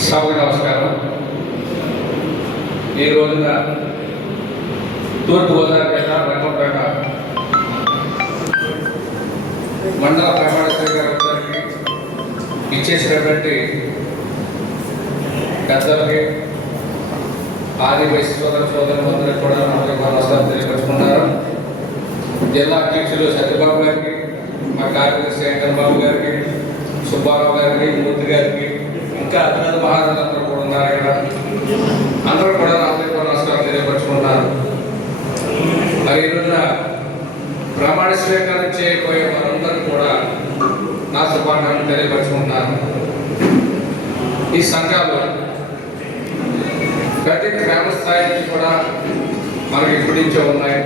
సభకు నమస్కారం. ఈ రోజున తూర్పుగోదావరి జిల్లా రంగంపేట మండల ప్రమాణ స్వీకారానికి ఇచ్చేసినటువంటి పెద్దలకి ఆదివాసీ సోదరులందరికీ కూడా నమస్కారం తెలియపరుచుకున్నారు. జిల్లా అధ్యక్షులు సత్యబాబు గారికి, మా కార్యదర్శి శంకర్బాబు గారికి, సుబ్బారావు గారికి, మూర్తి గారికి, ఇంకా అతిరథ మహారాజులందరూ కూడా ఉన్నారు. ఇక్కడ అందరూ కూడా అందరికీ నమస్కారం తెలియపరుచుకున్నారు. మరి ఈ రోజున ప్రమాణ స్వీకారం చేయబోయే వారందరూ కూడా నా శుభాకాంక్షలు తెలియపరుచుకుంటున్నాను. ఈ సంఘాలు ప్రతి గ్రామ స్థాయి నుంచి కూడా మనకి ఇప్పటి నుంచే ఉన్నాయి.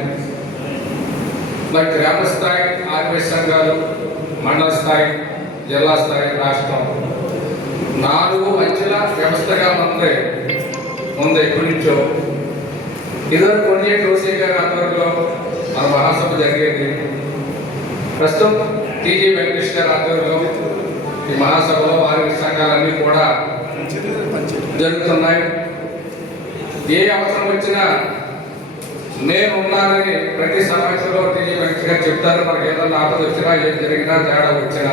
మరి గ్రామ స్థాయి ఆదివాసీ సంఘాలు, మండల స్థాయి, జిల్లా స్థాయి, రాష్ట్రం 4 అంచెల వ్యవస్థగా ఉంది ఇప్పటి నుంచో. ఇదివరకు కొన్నిటి రోసే గారి ఆధ్వర్యంలో మన మహాసభ జరిగేది. ప్రస్తుతం టీజీ వెంకటేష్ గారి ఆధ్వర్యంలో ఈ మహాసభలో వారి సంఘాలన్నీ కూడా జరుగుతున్నాయి. ఏ అవసరం వచ్చినా నేనున్నానని ప్రతి సమస్యలో టీజీ వెంకటేష్ గారు చెప్తారు. మనకి ఏదైనా ఆపద వచ్చినా, ఏం జరిగినా, తేడా వచ్చినా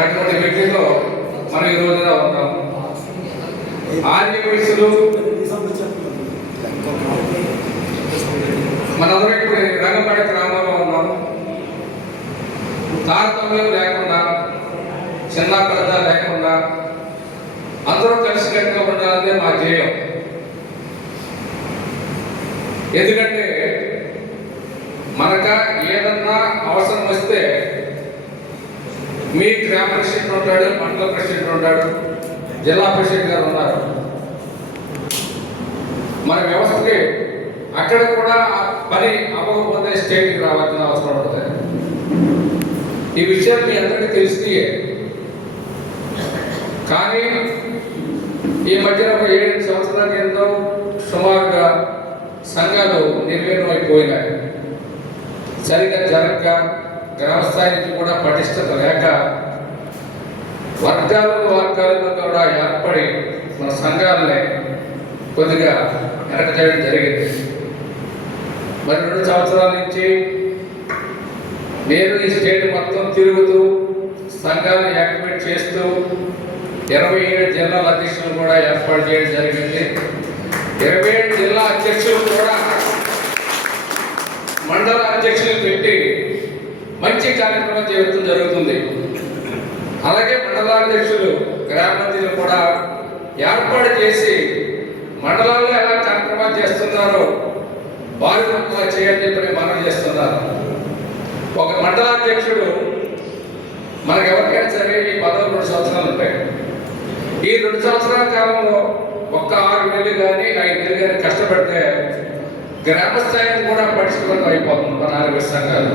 అటువంటి వ్యక్తితో మనం ఈ రోజున ఉన్నాం. ఆదివాసులు మనందరం ఇప్పుడు రంగంపేట గ్రామంలో ఉన్నాము. తారతమ్యం లేకుండా, చిన్న పెద్ద లేకుండా అందరూ కలిసికట్టుగా ఉండాలనే మా ధ్యేయం. ఎందుకంటే మనక ఏదన్నా అవసరం వస్తే మీ గ్రామ ప్రెసిడెంట్ ఉంటాడు, మండల ప్రెసిడెంట్ ఉంటాడు, జిల్లా ప్రెసిడెంట్ గారు ఉన్నారు. మన వ్యవస్థకి అక్కడ కూడా పని అవ్వకపోతే స్టేట్కి రావాల్సిన అవసరం ఉంటుంది. ఈ విషయాలు మీ అందరికీ తెలిసియే. కానీ ఈ మధ్యన ఒక 7 సంవత్సరాల క్రితం సుమారుగా సంఘాలు నిర్వీర్యం అయిపోయినాయి. సరిగ్గా జరగక, గ్రామ స్థాయి నుంచి కూడా పటిష్టత లేక వర్గాలుగా కూడా ఏర్పడి మన సంఘాలని కొద్దిగా వెనక చేయడం జరిగింది. మరి 2 సంవత్సరాల నుంచి నేను ఈ స్టేట్ మొత్తం తిరుగుతూ సంఘాలను యాక్టివేట్ చేస్తూ 27 జిల్లాల అధ్యక్షులు కూడా ఏర్పాటు చేయడం జరిగింది. 27 జిల్లా అధ్యక్షులు కూడా మండల అధ్యక్షులు పెట్టి మంచి కార్యక్రమం చేయడం జరుగుతుంది. అలాగే మండలాధ్యక్షులు గ్రామాధ్యక్షులు కూడా ఏర్పాటు చేసి మండలాల్లో ఎలా కార్యక్రమాలు చేస్తున్నారో వారి కూడా చేయాలని చెప్పి మనం చేస్తున్నారు. ఒక మండలాధ్యక్షుడు మనకు ఎవరికైనా సరే ఈ 12 సంవత్సరాలు ఉంటాయి. ఈ 2 సంవత్సరాల కాలంలో ఒక్క 6 నెలలు కానీ 5 నెలలు కానీ కష్టపడితే గ్రామ స్థాయిని కూడా పటిష్టం అయిపోతుంది మన ఆదివాసీ సంఘాలు.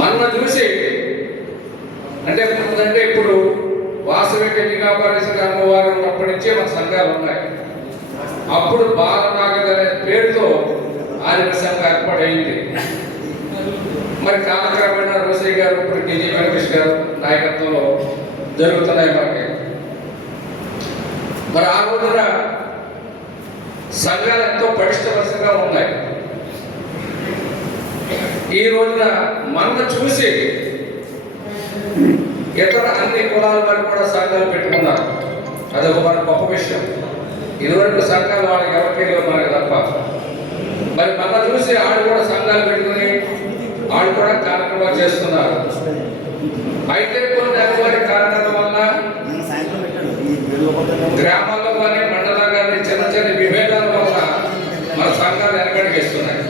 మన చూసి అంటే ఇప్పుడు వాసవి కన్యకాపరేశ్వర అమ్మవారు ఉన్నప్పటి నుంచే మన సంఘాలు ఉన్నాయి. అప్పుడు బాలనాగర్ అనే పేరుతో ఆదివాసీ సంఘం ఏర్పాటైంది. మరి కాలక్రమేణా రోసయ్య గారు, ఇప్పుడు టీజీ వెంకటేష్ గారు నాయకత్వంలో జరుగుతున్నాయి మనకి. మరి ఆ రోజున సంఘాలు ఎంతో పటిష్టపరంగా ఉన్నాయి. ఈ రోజున మన చూసి ఇతర అన్ని కులాల వారు కూడా సంఘాలు పెట్టుకున్నారు. అదొక మన గొప్ప విషయం. ఇదివరకు సంఘాలు వాళ్ళకి ఎవరికి మనకి తప్ప. మరి మన చూసి ఆడు కూడా సంఘాలు పెట్టుకుని ఆడు కూడా కార్యక్రమాలు చేస్తున్నారు. అయితే కొన్ని నెలవారి కారణాల వల్ల గ్రామాల్లో కానీ మండలం కానీ చిన్న చిన్న విభేదాల వల్ల మన సంఘాలు వెనకడిగిస్తున్నాయి.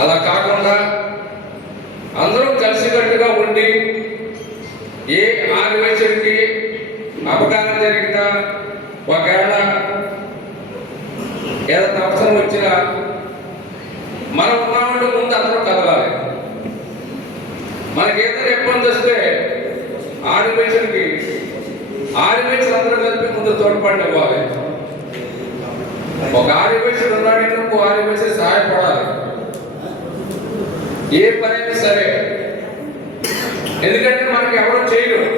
అలా కాకుండా అందరూ కలిసికట్టుగా ఉండి ఏ ఆదివాసీకి అపకారం జరిగినా, ఒకవేళ ఏదైనా అవసరం వచ్చినా మనం ఉన్నవాళ్ళు ముందు అందరూ కదలాలి. మనకి ఏదైనా ఇబ్బంది వస్తే ఆదివాసీకి అందరూ కలిపి ముందు తోడ్పాటు ఇవ్వాలి. ఒక ఆదివాసీ ఉన్నాడు, ఇంకో ఆదివాసీ సహాయపడాలి. ఏ పనైనా సరే, ఎందుకంటే మనకి ఎవరో చేయరు.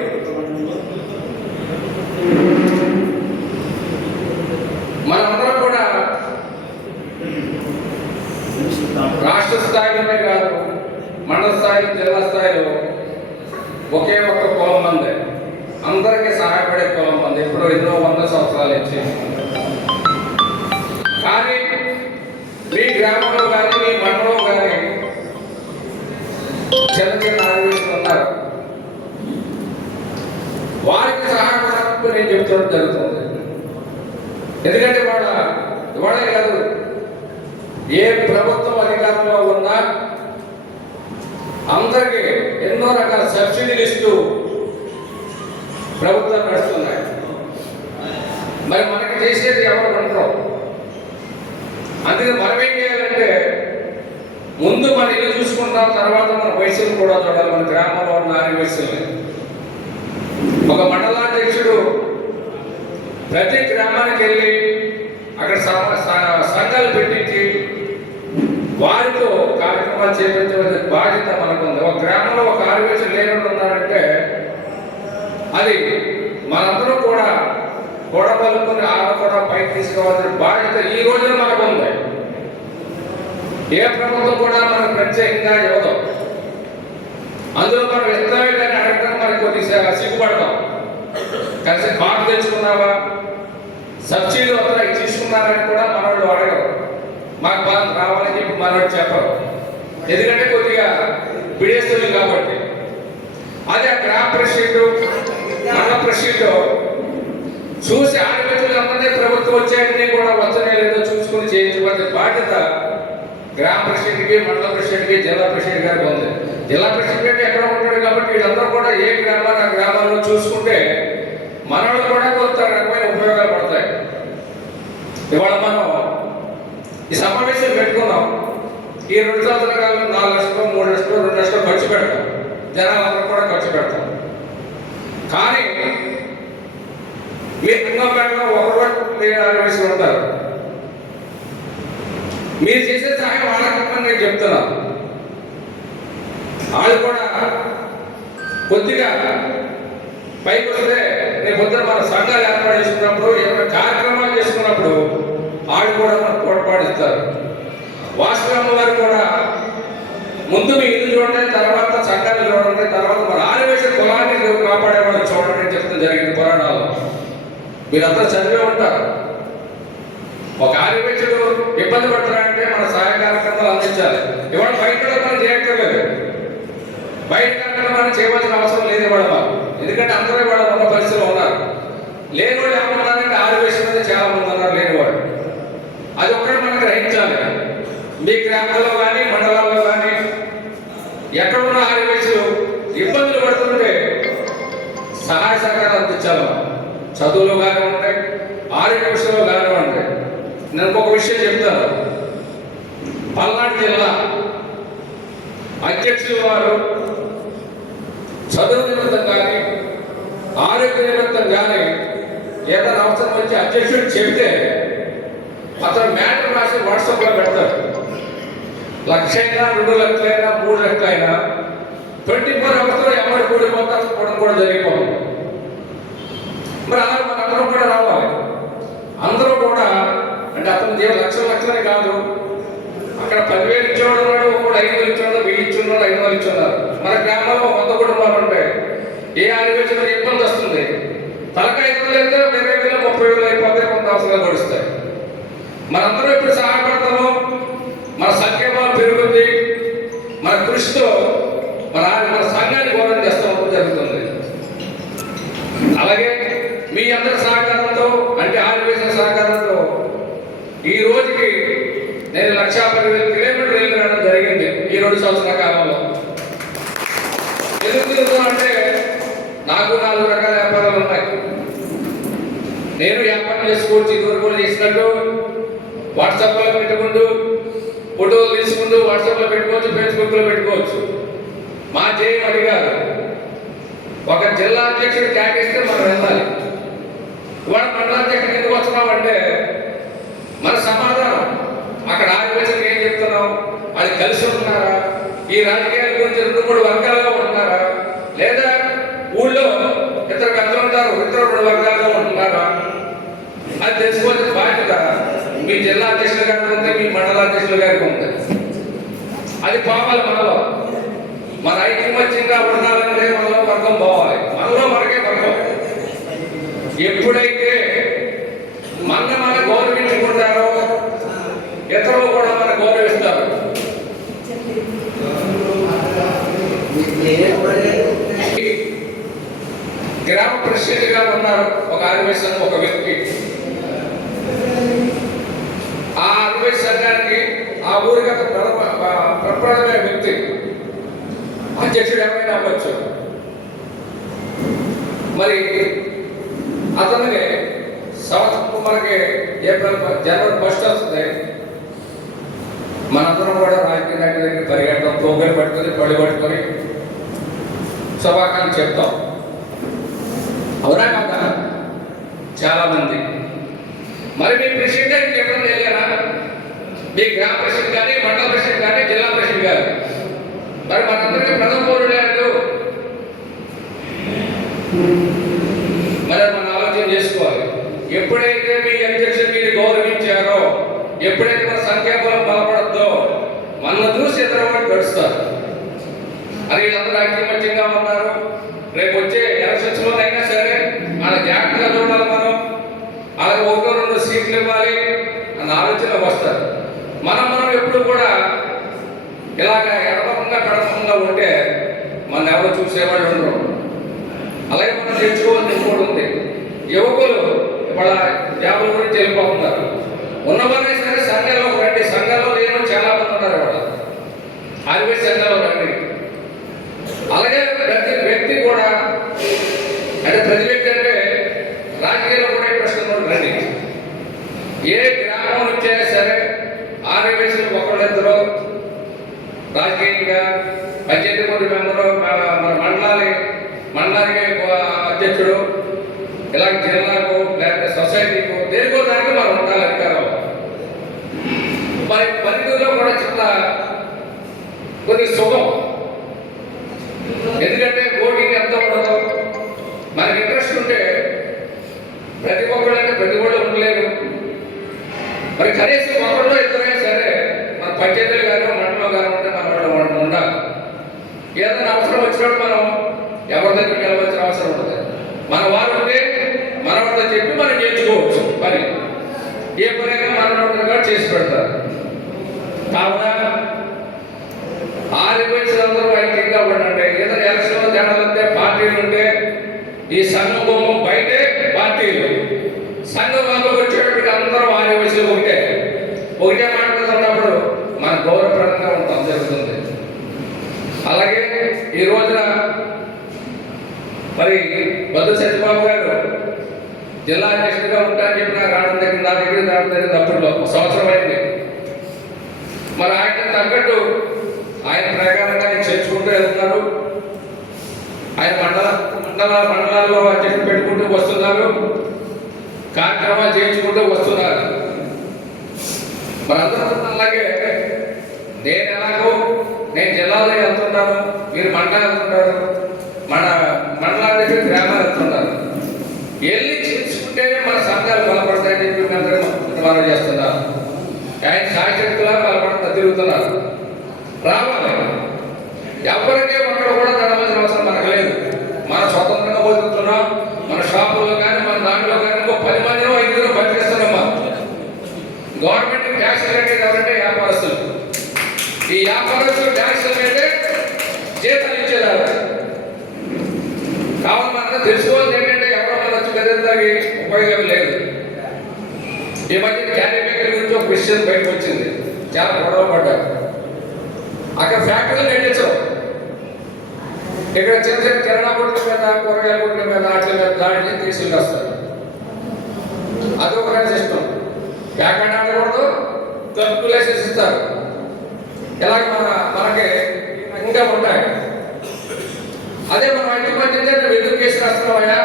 ఎప్పుడో ఎన్నో 100 సంవత్సరాల నుంచి. కానీ మీ గ్రామంలో కానీ మీ మండలంలో కానీ చిన్న చిన్న ఆదివాసులు ఉన్నారు. వారికి సహాయపడడానికి నేను చెప్తూ జరుగుతుంది. ఎందుకంటే ఇవాళే కాదు, ఏ ప్రభుత్వం అధికారంలో ఉన్నా అందరికీ ఎన్నో రకాల సబ్సిడీలు ఇస్తూ ప్రభుత్వం నడుస్తున్నాయి. మరి మనకి చేసేది ఎవరు అంటారు? అందుకే మనం ఏం చేయాలంటే ముందు మన ఇల్లు చూసుకుంటాం, తర్వాత మన వయసులు కూడా చూడాలి. మన గ్రామంలో ఉన్న ఆదివాసుల్ని ఒక మండలాధ్యక్షుడు ప్రతి గ్రామానికి వెళ్ళి అక్కడ సంఘాలు పెట్టించి వారితో కార్యక్రమాలు చేపట్టే బాధ్యత మనకు ఉంది. ఒక గ్రామంలో ఒక ఆదివాసులు లేకుండా ఉన్నారంటే అది మనందరూ కూడా గొడవలుకొని కూడా పైకి తీసుకోవాల్సిన బాధ్యత ఈ రోజున మనకు ఉంది. ఏ ప్రభుత్వం కూడా మనకు ప్రత్యేకంగా ఇవ్వదు. అందులో మనం ఇస్తామే కానీ అడగడానికి మనకు కొద్దిగా సిగ్గుపడతాం. కలిసి కార్డు తెచ్చుకున్నావా, సబ్సిడీ వద్ద తీసుకున్నారని కూడా మనోళ్ళు అడగరు. మాకు బాగా రావాలని చెప్పి మనోళ్ళు చెప్పరు. ఎందుకంటే కొద్దిగా బిడేస్తుంది కాబట్టి. అదే ఆ గ్రామ ప్రెసిడెంట్ మండల ప్రెసిడెంట్ చూసి ఆడపిల్లలందరినీ ప్రభుత్వం వచ్చాయని కూడా వచ్చనే లేదో చూసుకుని చేయించబడే బాధ్యత గ్రామ ప్రెసిడెంట్కి, మండల ప్రెసిడెంట్కి, జిల్లా ప్రెసిడెంట్ గారికి ఉంది. జిల్లా ప్రెసిడెంట్ ఎక్కడ ఉంటాడు కాబట్టి వీళ్ళందరూ కూడా ఏ గ్రామాన్ని ఆ గ్రామాల్లో చూసుకుంటే మనవాళ్ళు కూడా కొంత రకమైన ఉపయోగాలు పడతాయి. ఇవాళ మనం ఈ సమావేశం పెట్టుకున్నాం. ఈ 2 సంవత్సరాల కాలంలో 4 లక్షలు, 3 లక్షలు, 2 లక్షలు ఖర్చు పెడతాం. జనాలందరూ కూడా ఖర్చు పెడతాం. కానీ మీరు లింగంపేటలో ఒకటి ఆదివాసులు ఉంటారు. మీరు చేసే సహాయం వాళ్ళకి నేను చెప్తున్నాను. వాళ్ళు కూడా కొద్దిగా పైకి వస్తే రేపు పొద్దున మన సంఘాలు ఏర్పాటు చేసుకున్నప్పుడు, ఏమైనా కార్యక్రమాలు చేసుకున్నప్పుడు వాళ్ళు కూడా మనకు తోడ్పాటిస్తారు. వాస్తవం వారు కూడా ముందు మీ ఇల్లు చూడండి, తర్వాత సంఘాలు చూడండి, తర్వాత మన ఆదివాసీ కులాన్ని కాపాడేవాళ్ళు చూడండి అని చెప్తే జరిగింది పురాణాలు. మీరంతా చదివే ఉంటారు. ఒక ఆదివాసుడు ఇబ్బంది పడుతున్నారంటే మన సహాయ కార్యక్రమాలు అందించాలి. ఇవాళ బయట మనం చేయక్కర్లేదు. బయట మనం చేయవలసిన అవసరం లేదు ఇవాళ మాకు. ఎందుకంటే అందరూ ఇవాళ ఉన్న పరిస్థితులు ఉన్నారు. లేని వాళ్ళు ఏమన్నారంటే ఆదివాసుల మీద చాలా మంది ఉన్నారు లేనివాడు. అది ఒక్కడే మనం గ్రహించాలి. మీ గ్రామాల్లో కానీ మండలాల్లో కానీ ఎక్కడున్న ఆదివాసులు ఇబ్బందులు పడుతుంటే సహాయ సహకారం అందించాలి. చదువులు కానీ ఉంటాయి, ఆరోగ్య విషయంలో కానీ ఉంటాయి. నేను ఒక విషయం చెప్తాను. పల్నాడు జిల్లా అధ్యక్షులు వారు చదువు నిమిత్తం కానీ ఆరోగ్య నిమిత్తం కానీ ఏదైనా అవసరం వచ్చి అధ్యక్షుడు చెబితే అతను మ్యాటర్ రాసి వాట్సాప్లో పెడతారు. 1,00,000 అయినా, 2 లక్షలైనా, 3 లక్షలైనా 24 అవర్స్లో ఎవరు కూడిపోతారు కూడా జరిగిపోతుంది. మరి అలా మనందరం కూడా రావాలి. అందరూ కూడా అంటే అతను లక్షలని కాదు. అక్కడ 10,000 ఇచ్చేవాడు ఉన్నాడు, ఒకడు 5,000 ఇచ్చేవాడు, 1000 ఇచ్చున్నాడు, 5,000 ఇచ్చున్నారు. మన గ్రామంలో 100 కుటుంబాలు ఉంటాయి. ఏ ఆదివాసులకు ఇబ్బంది వస్తుంది, తలకాయ అయితే 20,000, 30,000 అయిపోతే కొంత అవసరాలు గడుస్తాయి. మనందరం ఎప్పుడు సహాయపడతామో మన సంక్షేమాలు పెరుగుతుంది. మన కృషితో మన సంఘాన్ని గౌరవం చేస్తాం జరుగుతుంది. అలాగే మీ అందరి సహకారంతో అంటే ఆదివాసుల సహకారంతో ఈ రోజుకి నేను 1,10,000 కిలోమీటర్లు వెళ్ళి రావడం జరిగింది ఈ 2 సంవత్సరాల కాలంలో. ఎందుకు అంటే నాకు 4 రకాల వ్యాపారాలు ఉన్నాయి. నేను వ్యాపారం చేసుకోవచ్చు. ఇదివరకు కూడా చేసినట్టు వాట్సాప్లో పెట్టుకుంటూ ఫోటోలు తీసుకుంటూ వాట్సాప్లో పెట్టుకోవచ్చు, ఫేస్బుక్లో పెట్టుకోవచ్చు. మా జయం అడిగారు. ఒక జిల్లా అధ్యక్షుడు కేటాయిస్తే మనం వెళ్ళాలి. ఇవాళ మండలాధ్యక్షుడు ఎందుకు వస్తున్నామంటే మన సమాధానం అక్కడ ఆదివాసులకు ఏం చెప్తున్నాం, అది కలిసి ఉంటున్నారా, ఈ రాజకీయాల గురించి 2-3 వర్గాలుగా ఉంటున్నారా, లేదా ఊళ్ళో ఇద్దరు పెద్దలు ఉంటారు, 2 వర్గాలుగా ఉంటున్నారా అది తెలుసుకోవాల్సిన బాధ్యత మీ జిల్లా అధ్యక్షుల గారికి ఉంది, మీ మండలాధ్యక్షుల గారికి ఉంది. అది పోవాలి. మనలో మన ఐక్యమత్యంగా ఉండాలంటే మనలో వర్గం పోవాలి. మనలో మనకే వర్గం. ఎప్పుడైతే మన గౌరవించుకుంటారో ఇతరులు కూడా మన గౌరవిస్తారు. గ్రామ ప్రెసిడెంట్గా ఉన్నారు ఒక ఆర్మీ సంఘం ఒక వ్యక్తి. ఆ ఆర్మీ సంఘానికి ఆ ఊరికి ప్రప్రథమైన వ్యక్తి అధ్యక్షుడు ఏమైనా అవ్వచ్చు. మరి అతనికి సంవత్సరం మనకి జనవరి 1 వస్తుంది. మనందరం కూడా రాజకీయ నాయకుల దగ్గర పరిగెడతాం, తోకలు పట్టుకొని పళ్ళు పట్టుకొని శుభాకాంక్షలు చెప్తాం. అవునా కాదా? చాలా మంది. మరి మీ ప్రెసిడెంట్ చెప్పడం తెలియనా? మీ గ్రామ ప్రెసిడెంట్ కానీ, మండల ప్రెసిడెంట్ కానీ, జిల్లా ప్రెసిడెంట్ కానీ మరి మనందరికీ ప్రథమ పౌరుడు లేదు. మరి మనం ఆలోచన చేసుకోవాలి. ఎప్పుడైతే మీ అధ్యక్షుడు మీరు గౌరవించారో, ఎప్పుడైతే మన సంఖ్యాబలం బలపడద్దో మన చూసి ఎదురవాడు గడుస్తారు. అది వీళ్ళందరూ ఐక్యమత్యంగా ఉన్నారు. రేపు వచ్చే ఎలక్షన్స్లోనైనా సరే మన జాగ్రత్తగా చూడాలి. అలాగే 1-2 సీట్లు ఇవ్వాలి అన్న ఆలోచనలోకి వస్తారు. మనం ఎప్పుడు కూడా ఇలాగ ఎడమకుండా కడపకుండా ఉంటే మన ఎవరు చూసేవాళ్ళు ఉండరు. అలాగే మనం తెచ్చుకోవాల్సి ఇంకోటి ఉంది. యువకులు ఇవాళ జాబుల గురించి వెళ్ళిపోతున్నారు. ఉన్నవాళ్ళే సరే సంఘాల్లో రండి. సంఘాల్లో లేని చాలా మంది ఉన్నారు. ఇవాళ ఆర్మీ సంఘాల్లో రండి. అలాగే ప్రతి వ్యక్తి కూడా అంటే ప్రతి వ్యక్తి అంటే రాజకీయాల్లో కూడా ప్రశ్నలు రండి. ఏ గ్రామం నుంచైనా సరే ఆర్మీలు ఒకళ్ళిద్దరు రాజకీయంగా పంచాయతీ బోర్డు మెంబరు, మన మండలానికి అధ్యక్షుడు, ఇలాగ జిల్లాకు లేకపోతే సొసైటీకు దేనికో దానికి మనం ఉండాలి అధికారం. మరి పల్లెటూరులో కూడా చిన్న కొన్ని సుఖం. ఎందుకంటే ఓటింగ్ ఎంత ఉండదు. మనకి ఇంట్రెస్ట్ ఉంటే ప్రతి ఒక్కళ్ళు ఉండలేరు. మరి కనీసం ఒకళ్ళు ఇద్దరైనా సరే మన పంచాయతీలు కానీ మండలంలో కానీ ఉంటే మనం ఉండాలి. ఏదైనా అవసరం వచ్చినప్పుడు మనం ఎవరి దగ్గరికి వెళ్ళవలసిన అవసరం ఉంటుంది. మన వారు ఉంటే మన వాళ్ళతో చెప్పి మనం చేయించుకోవచ్చు. పని ఏ పనైనా మన చేసి పెడతారు. కావున అందరూ ఐక్యంగా ఉండండి. ఏదైనా ఎలక్షన్లో జనాలంటే పార్టీలు ఉంటే ఈ సంఘం బయటే పార్టీలు, సంఘం వాళ్ళకి వచ్చేటప్పటికి అందరూ వారి వయసులో ఒకటే మాట్లాడుతున్నప్పుడు మన గౌరవప్రదంగా ఉంటాం జరుగుతుంది. అలాగే ఈ రోజున మరి బద్దు సత్యబాబు గారు జిల్లా అధ్యక్షుడిగా ఉంటారని చెప్పి నా దగ్గర రావడం జరిగింది. అప్పట్లో 1 సంవత్సరం అయింది. మరి ఆయన తగ్గట్టు ఆయన ప్రకారంగా నేను చేర్చుకుంటూ వెళ్తున్నారు. ఆయన మండలాల్లో అధ్యక్షుడు పెట్టుకుంటూ వస్తున్నారు. కార్యక్రమాలు చేయించుకుంటూ వస్తున్నారు. మనందరూ అలాగే నేను జిల్లాలో వెళ్తుంటాను, మీరు మండలాలు వెళ్తుంటారు, మన మండలాల దగ్గర గ్రామాలు వెళ్తుంటారు. వెళ్ళి చేర్చుకుంటేనే మన సంఘాలు బలపడతాయని చెప్పి అందరూ చేస్తున్నారు. ఆయన శాశ్వతలా బలపడతా తిరుగుతున్నారు. రావాలి. ఎవరికే ఒకరు కూడా తడవలసిన అవసరం మనకు లేదు. మన స్వతంత్రంగా బతుకుతున్నాం. మన షాపుల్లో కానీ మన దాంట్లో కానీ 10 మందినో 5 పనిచేస్తున్నామా. గవర్నమెంట్ ట్యాక్స్ కట్టేది ఎవరంటే వ్యాపారస్తులు. ఈ వ్యాపారస్తులు ట్యాక్స్ అంటే జీతాలు ఇచ్చేదారు. కావున మనం తెలుసుకోవాల్సి ఏంటంటే ఎవరో మన వచ్చి గదికి ఉపయోగం లేదు. ఈ మధ్య క్యారీ బేకరీ గురించి ఒక విషయం బయటకు వచ్చింది. చాలా గొడవ పడ్డారు. అక్కడ ఫ్యాక్టరీలు కట్టించరు. ఇక్కడ చిన్న కిరాణా కొట్ల మీద, కూరగాయల కొట్ల మీద, వాటి మీద దాడి తీసుకొస్తారు. అదొక సిస్టమ్. ఫ్యాక్టరీ ఆడకూడదు, తలుపు లైసెన్స్ ఇస్తారు. ఇలాగ మనకి ఇంకా ఉంటాయి. అదే మనం ఐటీ పద్ధతి ఎదురు కేసు రాస్తున్నామయ్యా,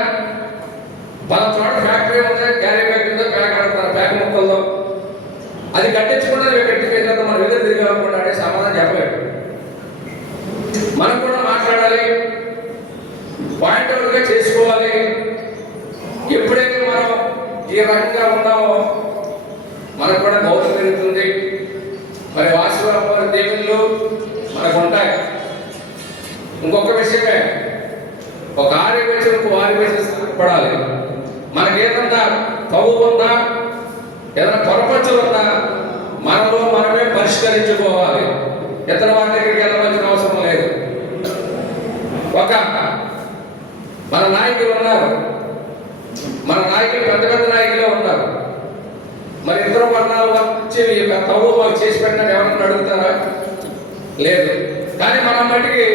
మన చోట ఫ్యాక్టరీ ఉంది, క్యారీ బ్యాగ్ ప్యాక్ ముక్కలతో అది కట్టించకుండా కట్టిపోయిన మనం ఎదురు తిరిగామనుకుంటా అంటే సమాధానం చెప్పలేదు. మనం కూడా మాట్లాడాలి, పాయింట్ అవుట్గా చేసుకోవాలి. ఎప్పుడైతే మనం ఈ రకంగా ఉన్నామో మనకు కూడా గౌరవం పెరుగుతుంది. మరి వాస్తవ దేవుళ్ళు మనకు ఉంటాయి. ఇంకొక విషయమే, ఒక ఆర్యవేశకు వారి వేష పడాలి. మనకి ఏదన్నా తవ్వు ఉన్నా ఏదైనా పొరపచ్చులు ఉన్నా మనలో మనమే పరిష్కరించుకోవాలి. ఇతర వారి దగ్గరికి వెళ్ళవలసిన అవసరం లేదు. ఒక మన నాయకులు ఉన్నారు, మన నాయకులు పెద్ద పెద్ద నాయకులే ఉన్నారు. మరి ఇతర వర్ణాలు వచ్చి తవ్వు మాకు చేసి పెట్టినట్టు ఎవరన్నా అడుగుతారా? లేదు. కానీ మనం మట్టికి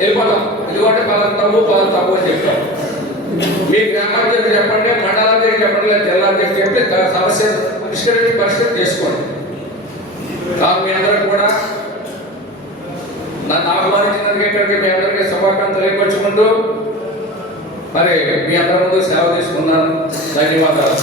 వెళ్ళిపోతాం. ఎందుకంటే పలానా తవ్వు అని చెప్తాం. మీ గ్రామానికి చెప్పండి, మండలానికి చెప్పండి, లేదా జిల్లాకి చెప్పి సమస్య పరిష్కరించి చేసుకోండి. కాదు మీ అందరికి కూడా నన్ను ఆహ్వానించినందుకు మీ అందరికీ శుభాకాంక్షలు తెలియపరుచుకుంటూ మరి మీ అందరి ముందు సేవ తీసుకున్నాను. ధన్యవాదాలు.